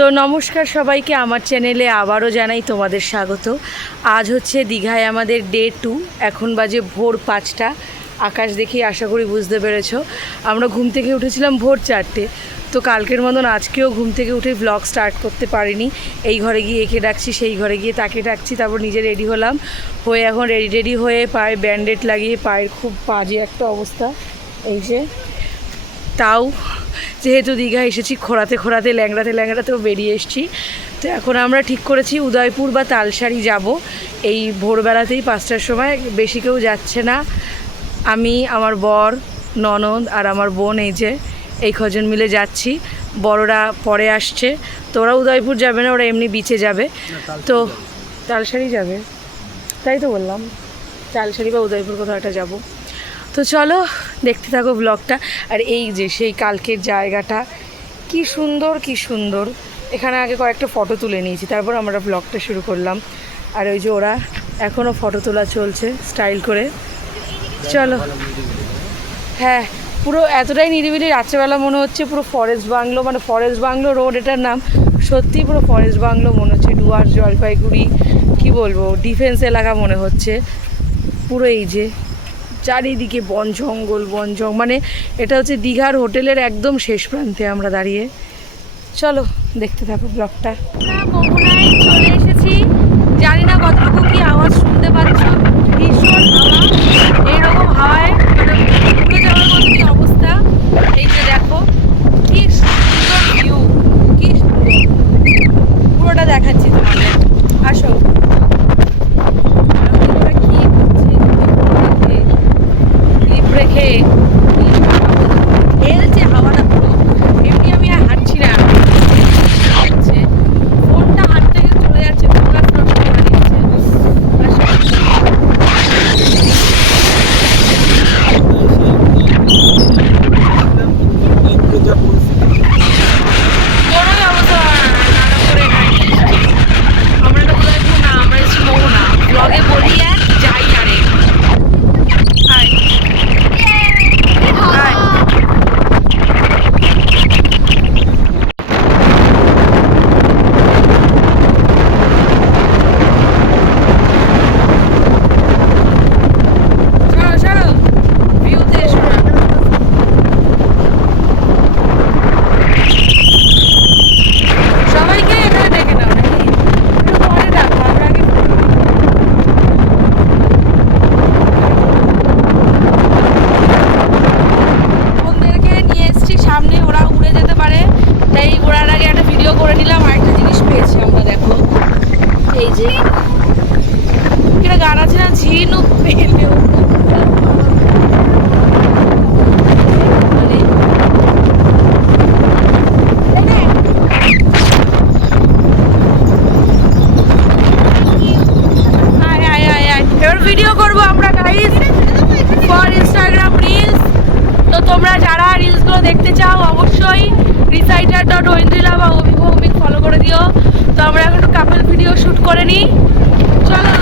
তো নমস্কার সবাইকে, আমার চ্যানেলে আবারও জানাই তোমাদের স্বাগত। আজ হচ্ছে দীঘায় আমাদের ডে 2। এখন বাজে ভোর 5টা। আকাশ দেখি আশা করি বুঝতে পেরেছো। আমরা ঘুম থেকে উঠেছিলাম ভোর 4টে। তো কালকের মতন আজকেও ঘুম থেকে উঠে ব্লগ স্টার্ট করতে পারিনি। এই ঘরে গিয়ে একে ডাকছি, সেই ঘরে গিয়ে তাকে ডাকছি, তারপর নিজে রেডি হলাম, হয়ে এখন রেডি হয়ে পায়ে ব্যান্ডেড লাগিয়ে, পায়ের খুব বাজে একটা অবস্থা। এই যে তাও যেহেতু দীঘা এসেছি, খোঁড়াতে ল্যাংড়াতেও বেরিয়ে এসেছি। তো এখন আমরা ঠিক করেছি উদয়পুর বা তালসারি যাব এই ভোরবেলাতেই 5টার সময়। বেশি কেউ যাচ্ছে না, আমি, আমার বর, ননদ আর আমার বোন, এই কজন মিলে যাচ্ছি। বড়রা পরে আসছে, তো ওরা উদয়পুর যাবে না, ওরা এমনি বিচে যাবে। তো তালসারি যাবে, তাই তো বললাম, তালসারি বা উদয়পুর কোথাও একটা যাবো। তো চলো দেখতে থাকো ব্লগটা। আর এই যে সেই কালকের জায়গাটা, কি সুন্দর। এখানে আগে কয়েকটা ফটো তুলে নিয়েছি, তারপর আমরা ব্লগটা শুরু করলাম। আর ওই যে ওরা এখনও ফটো তোলা চলছে স্টাইল করে। চলো, হ্যাঁ, পুরো এতটাই নিরিবিলি, রাত্রেবেলা মনে হচ্ছে পুরো ফরেস্ট বাংলো, মানে ফরেস্ট বাংলো রোড এটার নাম। সত্যিই পুরো ফরেস্ট বাংলো মনে হচ্ছে, ডুয়ার্স, জলপাইগুড়ি, কি বলবো, ডিফেন্স এলাকা মনে হচ্ছে পুরো। এই যে চারিদিকে বন জঙ্গল, মানে এটা হচ্ছে দীঘার হোটেলের একদম শেষ প্রান্তে আমরা দাঁড়িয়ে। চলো দেখতে থাকো ব্লগটা। মোহনায় চলে এসেছি, জানি না কতটুকু কি আওয়াজ শুনতে পাচ্ছ। ভীষণ হাওয়া, এইরকম হাওয়ায় উড়ে যাওয়ার মতো কি অবস্থা। এই যে দেখো কি সুন্দর ভিউ, কি সুন্দর, পুরোটা দেখাচ্ছি তোমাদের, আসো। রেখে এলছে হাওয়াটা পুরো, এমনি আমি আর হাঁটছি না, ফোনটা হাত থেকে চলে যাচ্ছে, ফোকাস নষ্ট করে দিচ্ছে। কোনোই অবস্থা নানা করে আমরা তো উদয়পুর না, আমরা এসেছি মোহনা। ব্লগে বলি এক, যাই আরেক। ভিডিও করবো আমরা গাইস ফর ইনস্টাগ্রাম রিলস। তো তোমরা যারা রিলসগুলো দেখতে চাও অবশ্যই রিসাইটার.ঐন্দ্রিলা বা অভিভৌমিক ফলো করে দিও। তো আমরা এখন একটু কাপল ভিডিও শ্যুট করে নিই, চলো।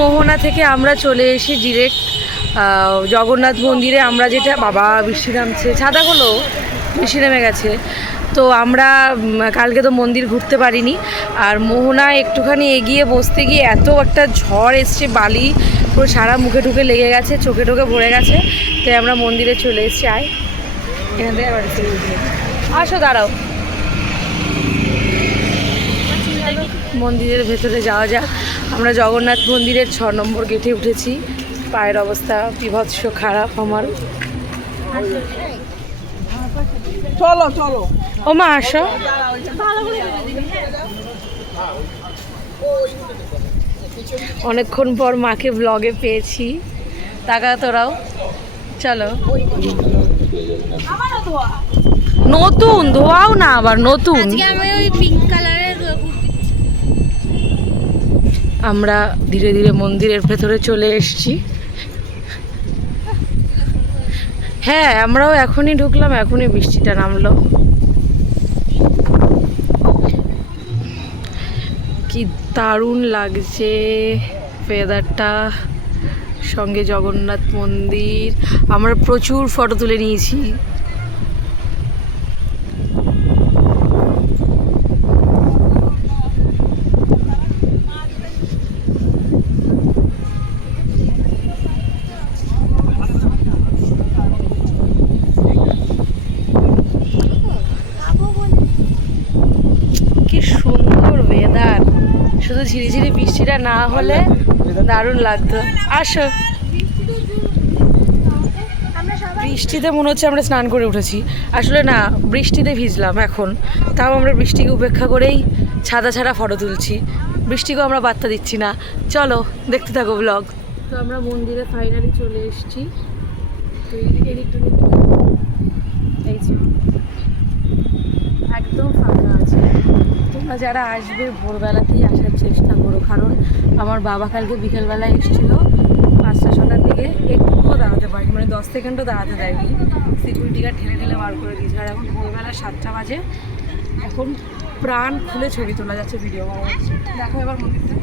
মোহনা থেকে আমরা চলে এসে ডিরেক্ট জগন্নাথ মন্দিরে। আমরা যেটা, বাবা বৃষ্টি নামছে, ছাতা হলো, বৃষ্টি নেমে গেছে। তো আমরা কালকে তো মন্দির ঘুরতে পারিনি। আর মোহনায় একটুখানি এগিয়ে বসতে গিয়ে এত একটা ঝড় এসছে, বালি পুরো সারা মুখে টুকে লেগে গেছে, চোখে টোকে ভরে গেছে। তাই আমরা মন্দিরে চলে এসেছি। আয় এখান থেকে আবার আসো, দাঁড়াও। মন্দিরের ভেতরে যাওয়া যাক। আমরা জগন্নাথ মন্দিরের 6 নম্বর গেটে উঠেছি। পায়ের অবস্থা বিভৎস খারাপ আমার। চলো চলো ও মা আসো। অনেকক্ষণ পর মাকে ব্লগে পেয়েছি। টাকা তোরাও চলো। নতুন ধোয়াও না আবার নতুন। আমরা ধীরে ধীরে মন্দিরের ভেতরে চলে এসেছি। হ্যাঁ আমরাও এখনই ঢুকলাম, এখনই বৃষ্টিটা নামলো। কি দারুণ লাগছে ওয়েদারটা, সঙ্গে জগন্নাথ মন্দির। আমরা প্রচুর ফটো তুলে নিয়েছি। কি সুন্দর ওয়েদার, শুধু ঝিরিঝিরি বৃষ্টিটা না হলে দারুণ লাগতো। আসো। বৃষ্টিতে মনে হচ্ছে আমরা স্নান করে উঠেছি, আসলে না বৃষ্টিতে ভিজলাম এখন। তাও আমরা বৃষ্টিকে উপেক্ষা করেই ছাদা ছাড়া ফটো তুলছি, বৃষ্টিকেও আমরা বার্তা দিচ্ছি না। চলো দেখতে থাকো ব্লগ। তো আমরা মন্দিরে ফাইনালি চলে এসেছি। তো এই যে একদম ফাঁকা আছে। তোমরা যারা আসবে ভোরবেলাতেই আসার চেষ্টা করো, কারণ আমার বাবা কালকে বিকেলবেলায় এসেছিলো 5টা-6টার দিকে, একটুও দাঁড়াতে পারিনি, মানে 10 সেকেন্ডও দাঁড়াতে দেয়নি। সিকিউরিটি গার্ড ঠেলে ঠেলে বার করে দিয়েছে। আর এখন ভোরবেলা 7টা বাজে, এখন প্রাণ খুলে ছবি তোলা যাচ্ছে, ভিডিও করা যাচ্ছে। দেখো এবার মন্দিরটা।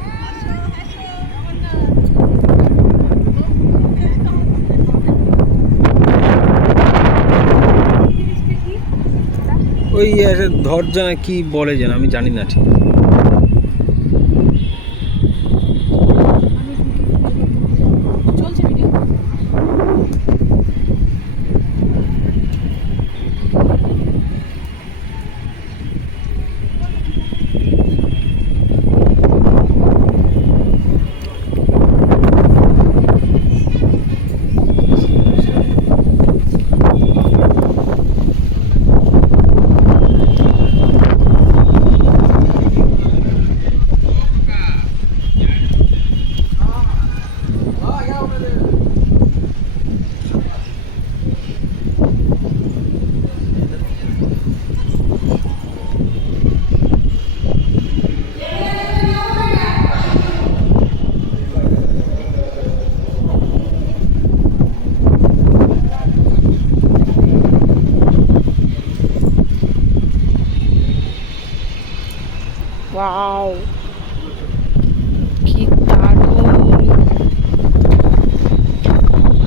ওই ধর জানা কি বলে যেন, আমি জানি না ঠিক। চলছে ভিডিও। ওয়াও কি দারুণ।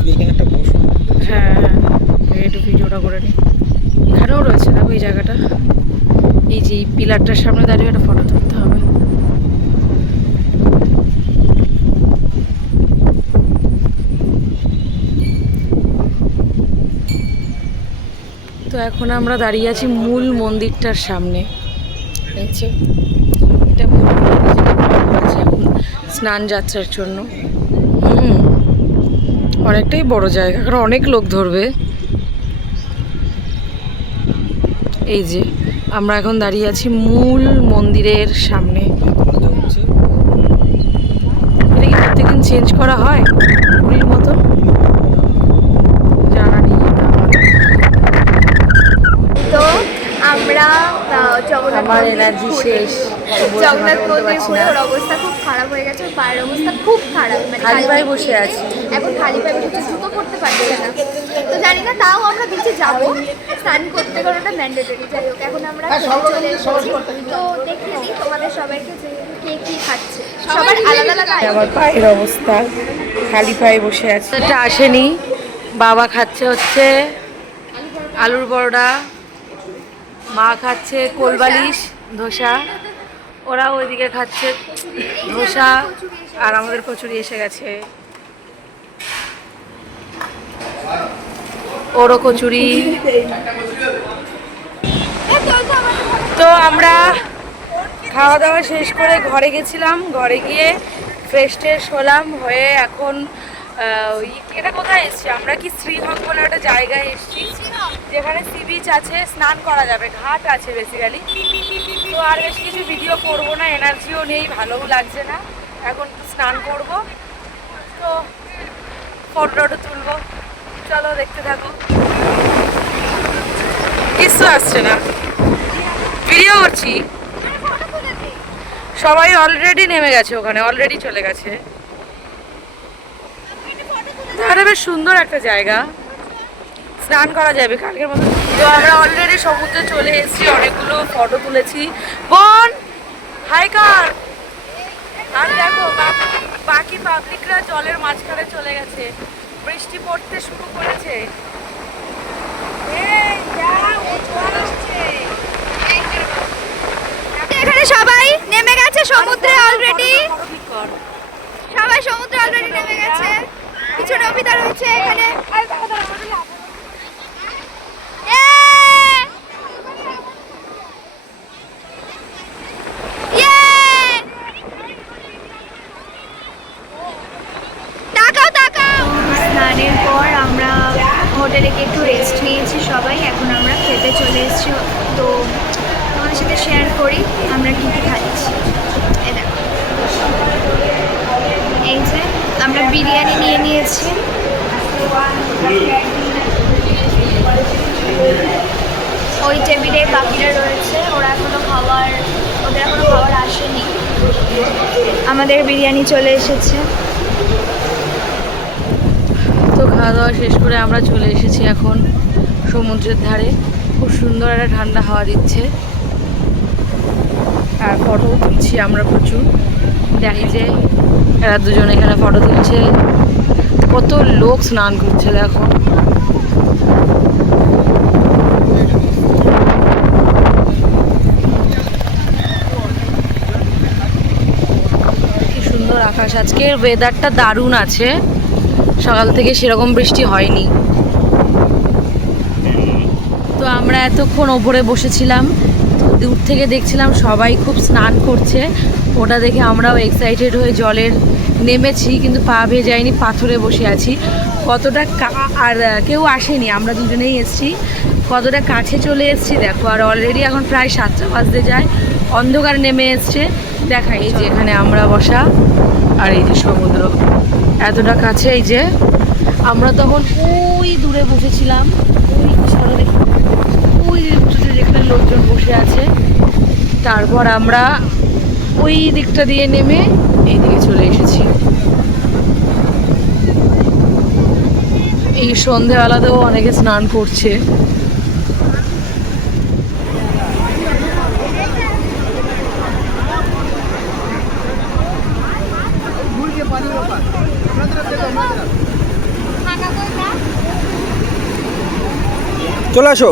এখানে একটা বসুন। হ্যাঁ একটু ভিডিওটা করে নিই। এখানেও রয়েছে দেখো এই জায়গাটা, এই যে এই পিলারটার সামনে দাঁড়িয়ে একটা ফটো তুলতে হবে। তো এখন আমরা দাঁড়িয়ে আছি মূল মন্দিরটার সামনে। এটা মূল মন্দির, যেটা বড় আছে এখন স্নান যাত্রার জন্য। অনেকটাই বড় জায়গা, কারণ অনেক লোক ধরবে। এই যে আমরা এখন দাঁড়িয়ে আছি মূল মন্দিরের সামনে। এটা কি প্রত্যেকদিন চেঞ্জ করা হয় পুরীর মতো? জানা নেই এটা আমার। তো আমরা জগন্নাথ আমার মন্দির এনার্জি ঘুরে- শেষ। জগন্নাথ বলতে মন্দির পারছি ঘুরে না। ওর অবস্থা খুব খারাপ হয়ে গেছে, ওর পায়ের অবস্থা খুব খারাপ, মানে খালি পায়ে কালকে বসে গিয়ে আছে। এখন খালি পায়ে বসে আছে, জুতো পরতে পারছে না। তো জানি না, তাও আমরা দিচ্ছি যাবো, স্নান করতে করাটা ম্যান্ডেটরি। যাই হোক এখন আমরা খেতে চলে এসেছি। তো দেখিয়ে দিই তোমাদের সবাইকে যে কে কি খাচ্ছে, সবার আলাদা আলাদা আমার পায়ের অবস্থা, খালি পায়ে বসে আছে। এটা আসেনি, বাবা খাচ্ছে হচ্ছে আলুর বড়া, মা খাচ্ছে কোলবালিশ ধোসা, ওরা ওইদিকে খাচ্ছে ধোসা, আর আমাদের কচুরি এসে গেছে। ওরও কচুরি। তো আমরা খাওয়া দাওয়া শেষ করে ঘরে গেছিলাম, ঘরে গিয়ে ফ্রেশ ট্রেশ হলাম, হয়ে এখন এটা কোথায় এসছি আমরা? কি শ্রীহং বলে একটা জায়গায় এসছি, যেখানে সি বিচ আছে, স্নান করা যাবে, ঘাট আছে বেসিক্যালি। তো আর বেশি কিছু ভিডিও করবো না, এনার্জিও নেই, ভালোও লাগছে না। এখন একটু স্নান করব, তো ফটো তুলবো। চলো দেখতে থাকো। কিছু আসছে না, ভিডিও করছি। সবাই অলরেডি নেমে গেছে, ওখানে অলরেডি চলে গেছে। তাহলে বেশ সুন্দর একটা জায়গা, স্নান করা যাবে কালকের মতো। তো আমরা অলরেডি সমুদ্রে চলে এসেছি, অনেকগুলো ফটো তুলেছি। বোন হাই কার। আর দেখো বাকি পাবলিকরা জলের মাঝখানে চলে গেছে, বৃষ্টি পড়তে শুরু করেছে। এখানে সবাই নেমে গেছে সমুদ্রে অলরেডি, সবাই সমুদ্রে অলরেডি নেমে গেছে। কিছু নবিতা রয়েছে এখানে। স্নানের পর আমরা হোটেলে গিয়ে একটু রেস্ট নিয়েছি সবাই, এখন আমরা খেতে চলে এসেছি। তো তোমাদের সাথে শেয়ার করি আমরা কী কী খাচ্ছি। এই দেখো, এই যে আমরা বিরিয়ানি নিয়ে নিয়েছি। ওই টেবিলে বাকিরা রয়েছে, ওদের এখনো খাবার আসেনি। আমাদের বিরিয়ানি চলে এসেছে। তো খাওয়া দাওয়া শেষ করে আমরা চলে এসেছি এখন সমুদ্রের ধারে। খুব সুন্দর একটা ঠান্ডা হাওয়া দিচ্ছে, আর ফটো তুলছি আমরা প্রচুর। দেখি যে এরা দুজন এখানে ফটো তুলছে, কত লোক স্নান করছে দেখো। কি সুন্দর আকাশ, আজকের ওয়েদারটা দারুণ আছে। সকাল থেকে সেরকম বৃষ্টি হয়নি। তো আমরা এতক্ষণ ওপরে বসেছিলাম, দূর থেকে দেখছিলাম সবাই খুব স্নান করছে। ওটা দেখে আমরাও এক্সাইটেড হয়ে জলের নেমেছি, কিন্তু পা ভেজায়নি, পাথরে বসে আছি। কতটা আর কেউ আসেনি, আমরা দুজনেই এসেছি। কতটা কাছে চলে এসেছি দেখো। আর অলরেডি এখন প্রায় 7টা বাজতে যায়, অন্ধকার নেমে এসছে। দেখা এই যে এখানে আমরা বসা, আর এই যে সমুদ্র এতটা কাছে। এই যে আমরা তখন ওই দূরে বসেছিলাম, ওই যেখানে লোকজন বসে আছে। তারপর আমরা ওই দিকটা দিয়ে নেমে এই দিকে চলে এসেছি। এই সন্ধেবেলাতেও অনেকে স্নান করছে। চলে আসো।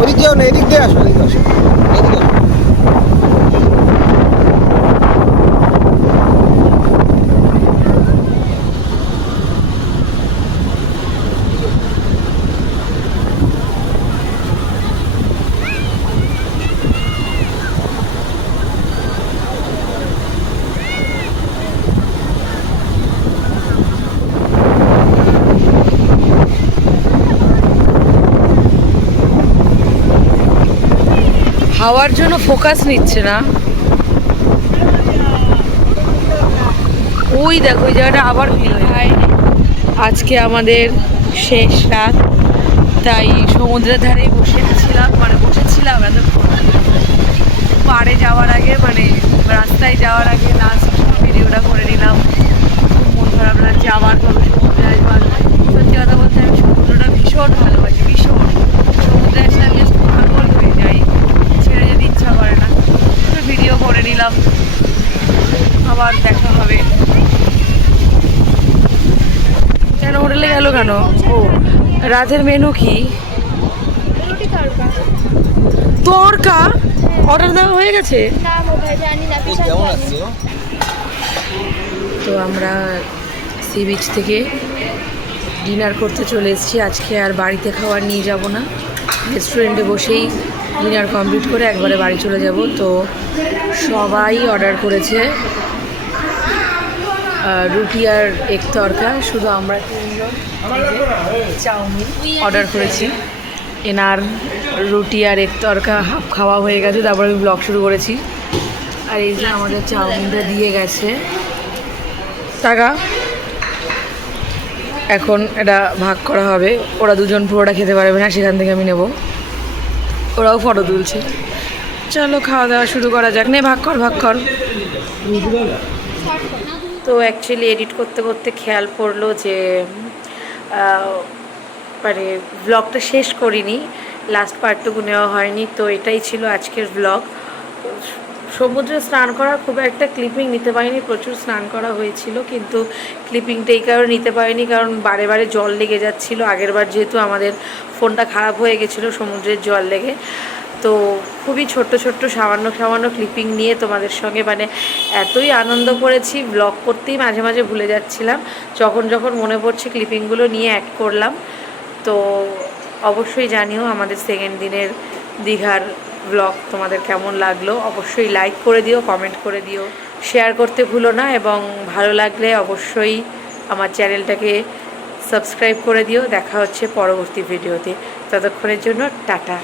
ওদিক যাও না, এদিক দিয়ে আসো, এদিকে আসো, এদিকে আসো। হাওয়ার জন্য ফোকাস নিচ্ছে না। ওই দেখো ওই জায়গাটা আবার ভিড় হয়। আজকে আমাদের শেষ রাত, তাই সমুদ্রের ধারেই বসেছিলাম এতক্ষণ। পাড়ে যাওয়ার আগে রাস্তায় যাওয়ার আগে লাস্ট ভিডিওটা করে নিলাম। খুব মন খারাপ লাগছে, আবার কবে সমুদ্রে আসবার। সত্যি কথা বলতে আমি সমুদ্রটা ভীষণ ভালোবাসি, ভীষণ। সমুদ্রে আসলে আমি পাগল হয়ে যাই, ছেড়ে যেতে ইচ্ছা করে না। তো ভিডিও করে নিলাম, আবার দেখা হবে। কেন হোটেলে গেল কেন? ও রাতের মেনু কি? রুটি তড়কা। তরকা অর্ডার দেওয়া হয়ে গেছে? না বোধহয় জানি না, পিছন কেমন জানি। আছে গো? তো আমরা সি বিচ থেকে ডিনার করতে চলে এসেছি। আজকে আর বাড়িতে খাবার নিয়ে যাব না, রেস্টুরেন্টে বসেই ডিনার কমপ্লিট করে একবারে বাড়ি চলে যাব। তো সবাই অর্ডার করেছে রুটি আর এক তরকা, শুধু আমরা তিনজন চাউমিন অর্ডার করেছি। এনার রুটি আর এক তরকা হাফ খাওয়া হয়ে গেছে, তারপরে আমি ব্লগ শুরু করেছি। আর এই যে আমাদের চাউমিনটা দিয়ে গেছে টাকা, এখন এটা ভাগ করা হবে। ওরা দুজন পুরোটা খেতে পারবে না, সেখান থেকে আমি নেব। ওরাও ফটো তুলছে। চলো খাওয়া দাওয়া শুরু করা যাক। নে ভাগ কর ভাগ কর। তো অ্যাকচুয়ালি এডিট করতে করতে খেয়াল পড়লো যে মানে ব্লগটা শেষ করিনি, লাস্ট পার্টটুকু নেওয়া হয়নি। তো এটাই ছিল আজকের ব্লগ। সমুদ্রে স্নান করার খুব একটা ক্লিপিং নিতে পারিনি, প্রচুর স্নান করা হয়েছিল, কিন্তু ক্লিপিংটা এই কারণে নিতে পারিনি কারণ বারে বারে জল লেগে যাচ্ছিলো। আগেরবার যেহেতু আমাদের ফোনটা খারাপ হয়ে গেছিলো সমুদ্রের জল লেগে, তো খুবই ছোট্ট ছোট্ট সামান্য সামান্য ক্লিপিং নিয়ে তোমাদের সঙ্গে মানে এতই আনন্দ করেছি, ব্লগ করতেই মাঝে মাঝে ভুলে যাচ্ছিলাম। যখন যখন মনে পড়ছে ক্লিপিংগুলো নিয়ে অ্যাড করলাম। তো অবশ্যই জানিও আমাদের সেকেন্ড দিনের দীঘার ব্লগ তোমাদের কেমন লাগলো। অবশ্যই লাইক করে দিও, কমেন্ট করে দিও, শেয়ার করতে ভুলো না, এবং ভালো লাগলে অবশ্যই আমার চ্যানেলটাকে সাবস্ক্রাইব করে দিও। দেখা হচ্ছে পরবর্তী ভিডিওতে, ততক্ষণের জন্য টাটা।